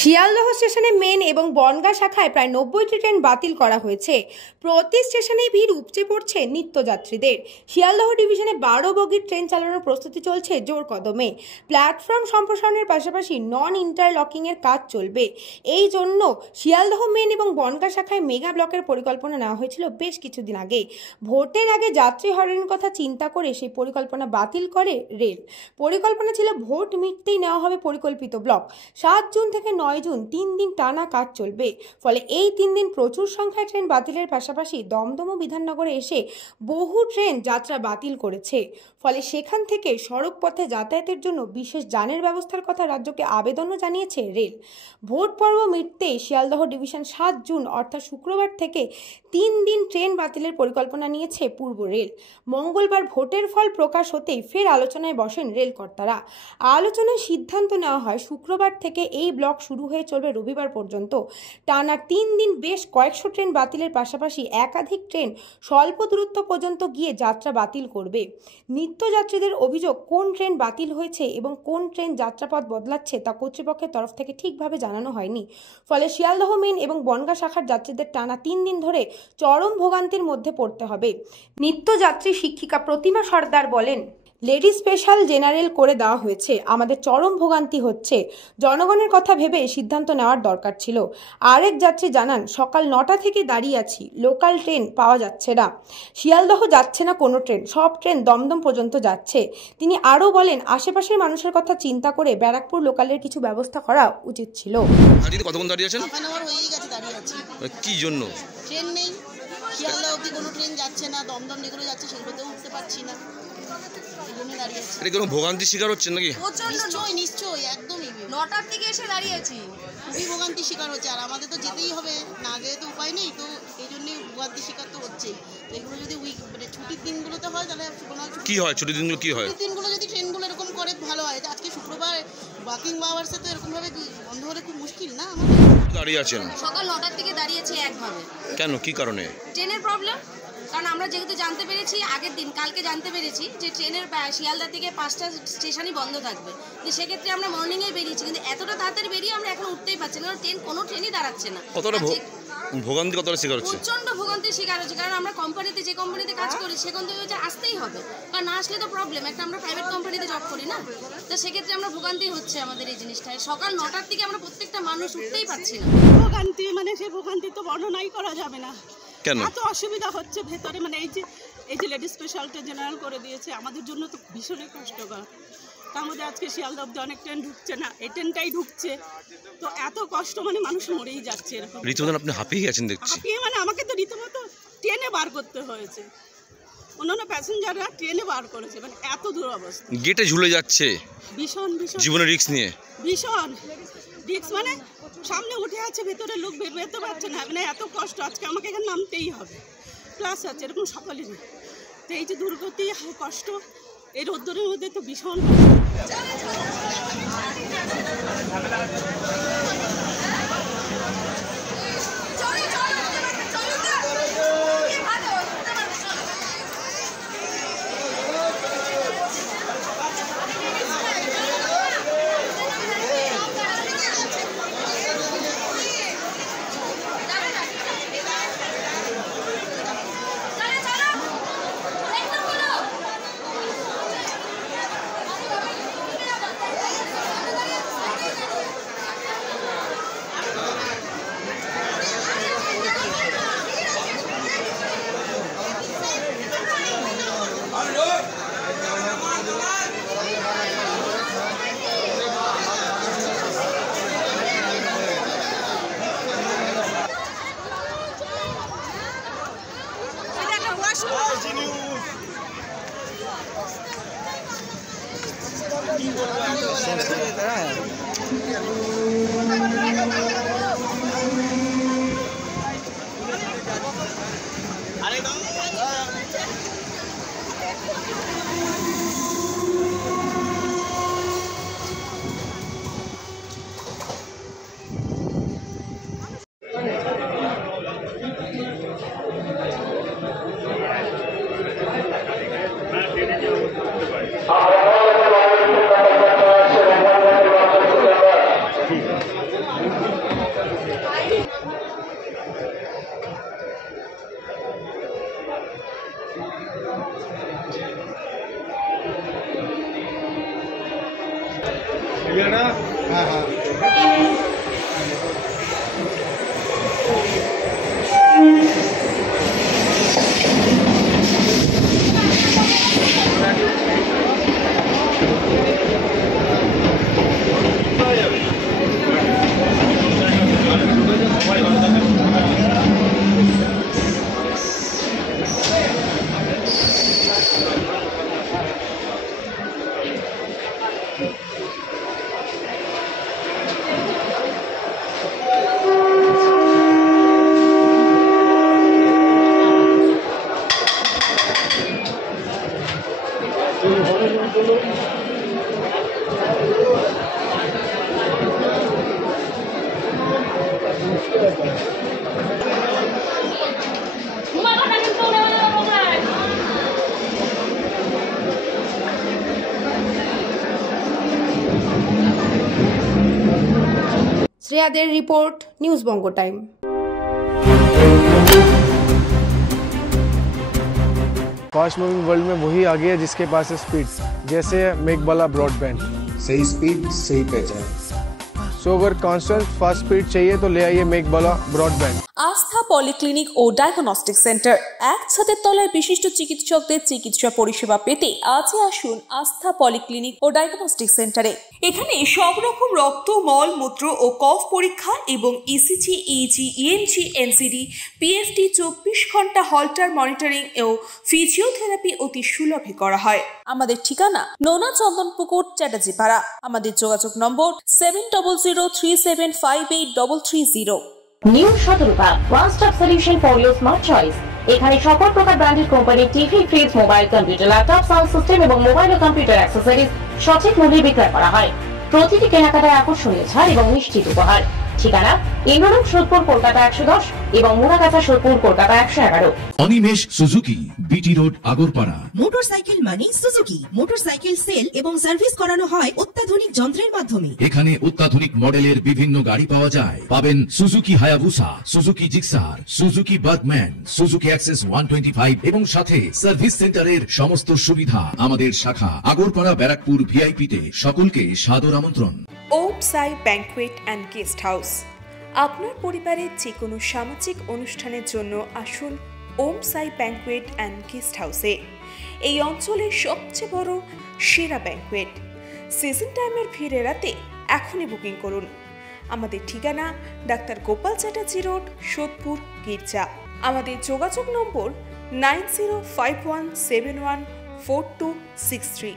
শিয়ালদহ স্টেশনে মেন এবং বনগাঁ শাখায় প্রায় 90টি ট্রেন বাতিল করা হয়েছে। প্রতি স্টেশনেই ভিড় উপচে পড়ছে নিত্যযাত্রীদের। শিয়ালদহ ডিভিশনে 12 বগির ট্রেন চালানোর প্রস্তুতি চলছে জোর কদমে। প্ল্যাটফর্ম সম্প্রসারণের পাশাপাশি নন ইন্টারলকিংয়ের কাজ চলবে। এই জন্য শিয়ালদহ মেন এবং বনগাঁ শাখায় মেগা ব্লকের পরিকল্পনা নেওয়া হয়েছিল বেশ কিছুদিন আগে। ভোটের আগে যাত্রী হয়রানির কথা চিন্তা করে সেই পরিকল্পনা বাতিল করে রেল। পরিকল্পনা ছিল ভোট মিটতেই নেওয়া হবে পরিকল্পিত ব্লক। 7 জুন থেকে 9 জুন 3 দিন টানা কাজ চলবে। ফলে এই 3 দিন প্রচুর সংখ্যায় ট্রেন বাতিলের পাশাপাশি দমদম ও বিধাননগরে এসে বহু ট্রেন যাত্রা বাতিল করেছে। ফলে সেখান থেকে সড়ক পথে যাতায়াতের জন্য বিশেষ যানের ব্যবস্থার কথা রাজ্যকে আবেদনও জানিয়েছে রেল। ভোট পর্ব মিটতে শিয়ালদহ ডিভিশন 7 জুন অর্থাৎ শুক্রবার থেকে 3 দিন ট্রেন বাতিলের পরিকল্পনা নিয়েছে পূর্ব রেল। মঙ্গলবার ভোটের ফল প্রকাশ হতেই ফের আলোচনায় বসেন রেল কর্তারা। আলোচনায় সিদ্ধান্ত নেওয়া হয় শুক্রবার থেকে এই ব্লক শুরু হয়ে চলবে রবিবার পর্যন্ত। টানা 3 দিন বেশ কয়েকশো ট্রেন বাতিলের পাশাপাশি একাধিক ট্রেন স্বল্প দূরত্ব পর্যন্ত গিয়ে যাত্রা বাতিল করবে। নিত্যযাত্রীদের অভিযোগ, কোন ট্রেন বাতিল হয়েছে এবং কোন ট্রেন যাত্রাপথ বদলাচ্ছে তা কর্তৃপক্ষের তরফ থেকে ঠিকভাবে জানানো হয়নি। ফলে শিয়ালদহ মেন এবং বনগাঁ শাখার যাত্রীদের টানা 3 দিন ধরে চরম ভোগান্তির মধ্যে পড়তে হবে। নিত্যযাত্রী শিক্ষিকা প্রতিমা সর্দার বলেন, লেডি স্পেশাল জেনারেল করে দেওয়া হয়েছে, আমাদের চরম ভোগান্তি হচ্ছে। জনগণের কথা ভেবে সিদ্ধান্ত নেওয়ার দরকার ছিল। আরেক যাত্রী জানান, সকাল 9টা থেকে দাঁড়িয়ে আছি, লোকাল ট্রেন পাওয়া যাচ্ছে না। শিয়ালদহ যাচ্ছে না কোনো ট্রেন, সব ট্রেন দমদম পর্যন্ত যাচ্ছে। তিনি আরও বলেন, আশেপাশের মানুষের কথা চিন্তা করে ব্যারাকপুর লোকালের কিছু ব্যবস্থা করা উচিত ছিল। কতক্ষণ দাঁড়িয়ে আছেন? কি জন্য? ট্রেন নেই, শিয়ালদহ অবধি কোনো ট্রেন যাচ্ছে না, দমদম যেগুলো যাচ্ছে সেগুলোতেও উঠতে পারছি না। এটা কোনো ভোগান্তির শিকার হচ্ছেন নাকি? নিশ্চয়ই একদমই। 9টার থেকে এসে দাঁড়িয়েছি, খুবই ভোগান্তির শিকার হচ্ছে। আর আমাদের তো যেতেই হবে, না যেতে তো উপায় নেই, তো এই জন্যই ভোগান্তির শিকার তো হচ্ছেই। তো এগুলো যদি ছুটির দিনগুলোতে হয় তাহলে কি হয়? ছুটির দিনগুলো কি হয়? ছুটির দিনগুলো যদি ট্রেনগুলো এরকম করে ভালো হয়। আজকে শুক্রবার, ওয়ার্কিং আওয়ার্সে তো এরকমভাবে বন্ধ হলে খুব মুশকিল না আমাদের। দাঁড়িয়ে আছেন? সকাল 9টার থেকে দাঁড়িয়েছি একভাবে। কেন, কি কারণে? ট্রেনের প্রবলেম। কারণ আমরা যেহেতু জানতে পেরেছি আগের দিন, কালকে জানতে পেরেছি যে ট্রেনের শিয়ালদা থেকে 5টা স্টেশনই বন্ধ থাকবে। তো সেক্ষেত্রে আমরা মর্নিংয়ে বেরিয়েছি, কিন্তু এতটা তাড়াতাড়ি বেরিয়ে আমরা এখন উঠতেই পারছি না, কারণ কোনো ট্রেনই দাঁড়াচ্ছে না। কতটা ভোগান্তি, কতটা শিকার হচ্ছে? প্রচণ্ড ভোগান্তির শিকার হচ্ছে। কারণ আমরা কোম্পানিতে, যে কোম্পানিতে কাজ করি সেখান থেকে আসতেই হবে, কারণ না আসলে তো প্রবলেম। একটা আমরা প্রাইভেট কোম্পানিতে জব করি না, তো সেক্ষেত্রে আমরা ভোগান্তি হচ্ছে আমাদের এই জিনিসটায়। সকাল 9টার থেকে আমরা প্রত্যেকটা মানুষ উঠতেই পারছি না। ভোগান্তি মানে সেই ভোগান্তি তো বর্ণনাই করা যাবে না। কেন এত অসুবিধা হচ্ছে ভেতরে, মানে এই যে লেডি স্পেশালটা জেনারেল করে দিয়েছে, আমাদের জন্য তো ভীষণই কষ্টকর। তার মধ্যে আজকে শিয়ালদহ অব্দি অনেক ট্রেন ঢুকছে না, এই ট্রেনটাই ঢুকছে, তো এত কষ্ট, মানে মানুষ মরেই যাচ্ছে এরকম। রীতিমতো আপনি হাঁপিয়ে গেছেন দেখছি। হাঁপিয়ে মানে আমাকে তো রীতিমতো ট্রেনে বার করতে হয়েছে, অন্যান্য প্যাসেঞ্জাররা ট্রেনে বার করেছে, মানে এত দূর অবস্থা। গেটে ঝুলে যাচ্ছে, ভীষণ ভীষণ জীবনের রিস্ক নিয়ে। ভীষণ রিস্ক, মানে সামনে উঠে আছে, ভেতরে লোক বের বেরোতে পারছে না, মানে এত কষ্ট। আজকে আমাকে এখানে নামতেই হবে, ক্লাস আছে, এরকম সকালেরই। তো এই যে দুর্গতি, কষ্ট, এই রোদ্দুরের মধ্যে তো ভীষণ আমরা শ্রেয়াদের রিপোর্ট, নিউজ বঙ্গ টাইম। फास्ट मूविंग वर्ल्ड में वही आगे है जिसके पास है स्पीड, जैसे मेघबाला ब्रॉडबैंड। सही स्पीड सही पहचान। सो अगर कांस्टेंट फास्ट स्पीड चाहिए तो ले आइए मेघबाला ब्रॉडबैंड। আস্থা পলিক্লিনিক ও ডায়াগনস্টিক সেন্টার, এক ছাদের তলায় বিশিষ্ট চিকিৎসকদের চিকিৎসা পরিষেবা পেতে আজই আসুন আস্থা পলিক্লিনিক ও ডায়াগনস্টিক সেন্টারে। এখানে সব রকম রক্ত, মল, মূত্র ও কফ পরীক্ষা এবং ECG, easy, EMG, NCD, PFT 24 ঘন্টা হল্টার মনিটরিং ও ফিজিওথেরাপি অতি সুলভে করা হয়। আমাদের ঠিকানা নোনা চন্দনপুকুর, চ্যাটার্জিপাড়া। আমাদের যোগাযোগ নম্বর 7003758330। New Shatarupa, one stop solution for your smart choice. এখানে সকল প্রকার ব্র্যান্ডেড কোম্পানির TV, fridge, mobile, computer, laptop, sound system এবং মোবাইল ও কম্পিউটার অ্যাক্সেসরিজ সঠিক মূল্যে বিক্রয় করা হয়। প্রতিটি কেনাকাটায় আকর্ষণীয় ছাড় এবং নিশ্চিত উপহার। ঠিকানা ইন্দ্রলোক, সোদপুর, কলকাতা 110 এবং Muragachha, Sodepur, Kolkata 111। Animesh Suzuki, BT road, Agarpara. Motorcycle মানে সুজুকি। মোটরসাইকেল সেল এবং সার্ভিস করানো হয় অত্যাধুনিক যন্ত্রের মাধ্যমে। এখানে অত্যাধুনিক মডেলের বিভিন্ন গাড়ি পাওয়া যায়। পাবেন Suzuki Hayabusa, Suzuki Gixxer, Suzuki Bergman, Suzuki access 125 এবং সাথে সার্ভিস সেন্টারের সমস্ত সুবিধা। আমাদের শাখা আগরপাড়া, ব্যারাকপুর ভিআইপি তে। সকলকে সাদর আমন্ত্রণ। ওম সাই ব্যাংকুয়েট অ্যান্ড গেস্ট হাউস। আপনার পরিবারের যে কোনো সামাজিক অনুষ্ঠানের জন্য আসুন ওম সাই ব্যাংকুয়েট অ্যান্ড গেস্ট হাউসে। এই অঞ্চলের সবচেয়ে বড় সেরা ব্যাংকুয়েট। সিজন টাইমের ভিড় এড়াতে এখনই বুকিং করুন। আমাদের ঠিকানা ডাক্তার গোপাল চ্যাটার্জি রোড, সোদপুর, গির্জা। আমাদের যোগাযোগ নম্বর 9051714263।